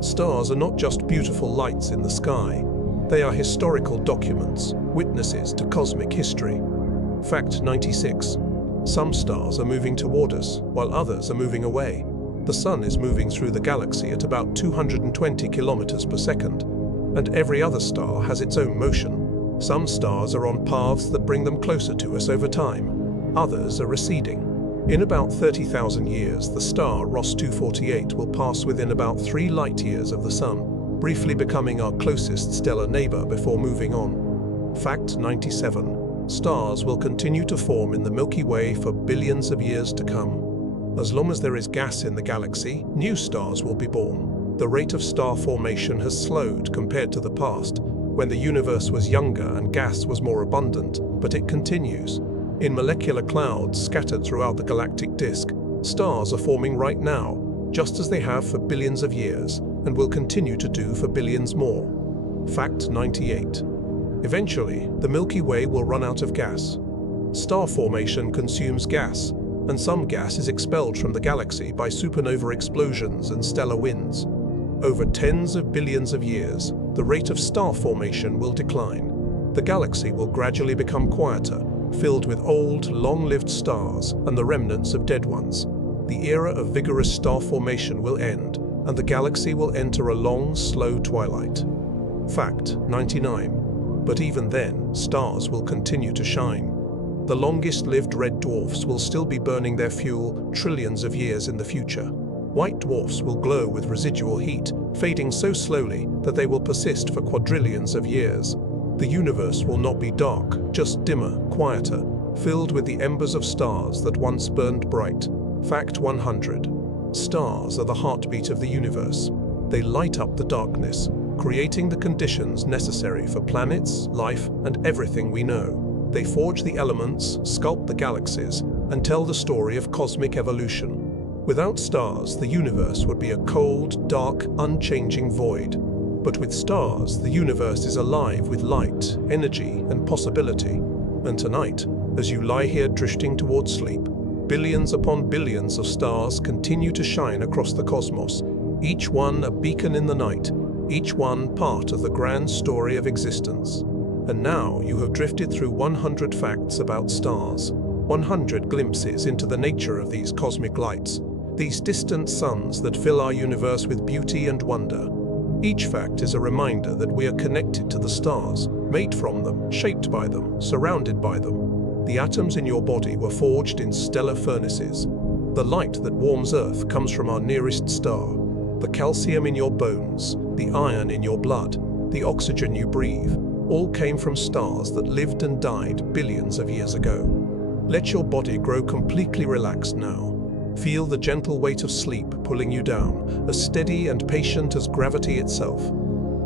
Stars are not just beautiful lights in the sky. They are historical documents, witnesses to cosmic history. Fact 96. Some stars are moving toward us, while others are moving away. The Sun is moving through the galaxy at about 220 kilometers per second, and every other star has its own motion. Some stars are on paths that bring them closer to us over time. Others are receding. In about 30,000 years, the star Ross 248 will pass within about 3 light-years of the Sun, briefly becoming our closest stellar neighbor before moving on. Fact 97. Stars will continue to form in the Milky Way for billions of years to come. As long as there is gas in the galaxy, new stars will be born. The rate of star formation has slowed compared to the past, when the universe was younger and gas was more abundant, but it continues. In molecular clouds scattered throughout the galactic disk, stars are forming right now, just as they have for billions of years, and will continue to do for billions more. Fact 98. Eventually, the Milky Way will run out of gas. Star formation consumes gas, and some gas is expelled from the galaxy by supernova explosions and stellar winds. Over tens of billions of years, the rate of star formation will decline. The galaxy will gradually become quieter, filled with old, long-lived stars and the remnants of dead ones. The era of vigorous star formation will end, and the galaxy will enter a long, slow twilight. Fact 99. But even then, stars will continue to shine. The longest-lived red dwarfs will still be burning their fuel trillions of years in the future. White dwarfs will glow with residual heat, fading so slowly that they will persist for quadrillions of years. The universe will not be dark, just dimmer, quieter, filled with the embers of stars that once burned bright. Fact 100. Stars are the heartbeat of the universe. They light up the darkness, creating the conditions necessary for planets, life, and everything we know. They forge the elements, sculpt the galaxies, and tell the story of cosmic evolution. Without stars, the universe would be a cold, dark, unchanging void. But with stars, the universe is alive with light, energy, and possibility. And tonight, as you lie here drifting towards sleep, billions upon billions of stars continue to shine across the cosmos, each one a beacon in the night, each one part of the grand story of existence. And now you have drifted through 100 facts about stars, 100 glimpses into the nature of these cosmic lights, these distant suns that fill our universe with beauty and wonder. Each fact is a reminder that we are connected to the stars, made from them, shaped by them, surrounded by them. The atoms in your body were forged in stellar furnaces. The light that warms Earth comes from our nearest star. The calcium in your bones, the iron in your blood, the oxygen you breathe, all came from stars that lived and died billions of years ago. Let your body grow completely relaxed now. Feel the gentle weight of sleep pulling you down, as steady and patient as gravity itself.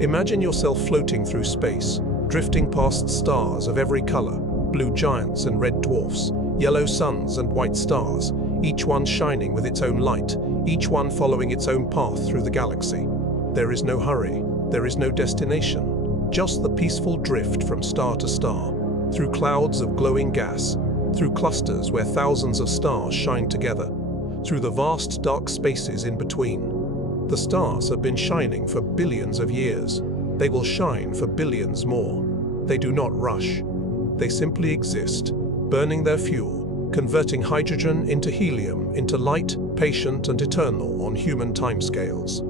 Imagine yourself floating through space, drifting past stars of every color, blue giants and red dwarfs, yellow suns and white stars, each one shining with its own light, each one following its own path through the galaxy. There is no hurry, there is no destination, just the peaceful drift from star to star, through clouds of glowing gas, through clusters where thousands of stars shine together, through the vast dark spaces in between. The stars have been shining for billions of years. They will shine for billions more. They do not rush. They simply exist, burning their fuel, converting hydrogen into helium, into light, patient and eternal on human timescales.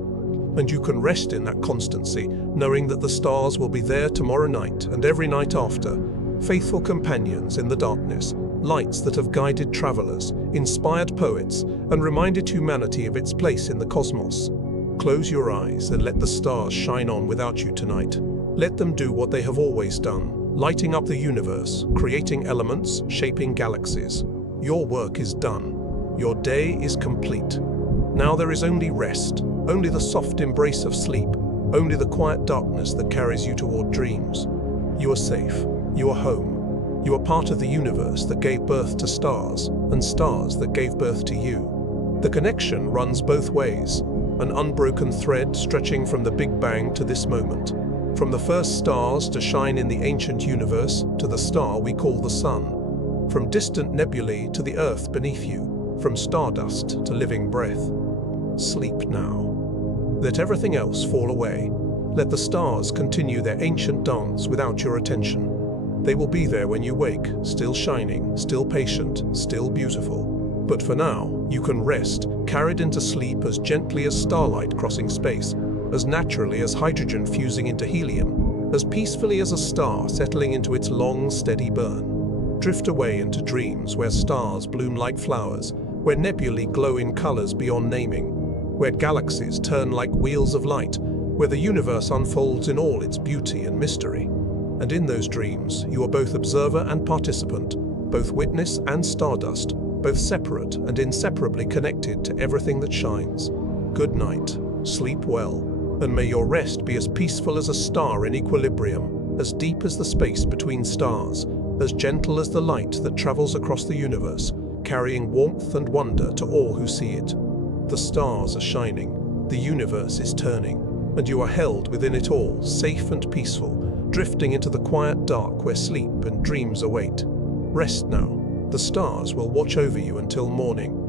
And you can rest in that constancy, knowing that the stars will be there tomorrow night and every night after, faithful companions in the darkness, lights that have guided travelers, inspired poets, and reminded humanity of its place in the cosmos. Close your eyes and let the stars shine on without you tonight. Let them do what they have always done, lighting up the universe, creating elements, shaping galaxies. Your work is done. Your day is complete. Now there is only rest, only the soft embrace of sleep, only the quiet darkness that carries you toward dreams. You are safe. You are home. You are part of the universe that gave birth to stars, and stars that gave birth to you. The connection runs both ways, an unbroken thread stretching from the Big Bang to this moment, from the first stars to shine in the ancient universe to the star we call the Sun. from distant nebulae to the earth beneath you, from stardust to living breath. Sleep now. Let everything else fall away. Let the stars continue their ancient dance without your attention. They will be there when you wake, still shining, still patient, still beautiful. But for now, you can rest, carried into sleep as gently as starlight crossing space, as naturally as hydrogen fusing into helium, as peacefully as a star settling into its long, steady burn. Drift away into dreams where stars bloom like flowers, where nebulae glow in colors beyond naming, where galaxies turn like wheels of light, where the universe unfolds in all its beauty and mystery. And in those dreams, you are both observer and participant, both witness and stardust, both separate and inseparably connected to everything that shines. Good night, sleep well, and may your rest be as peaceful as a star in equilibrium, as deep as the space between stars, as gentle as the light that travels across the universe, carrying warmth and wonder to all who see it. The stars are shining, the universe is turning, and you are held within it all, safe and peaceful, drifting into the quiet dark where sleep and dreams await. Rest now. The stars will watch over you until morning.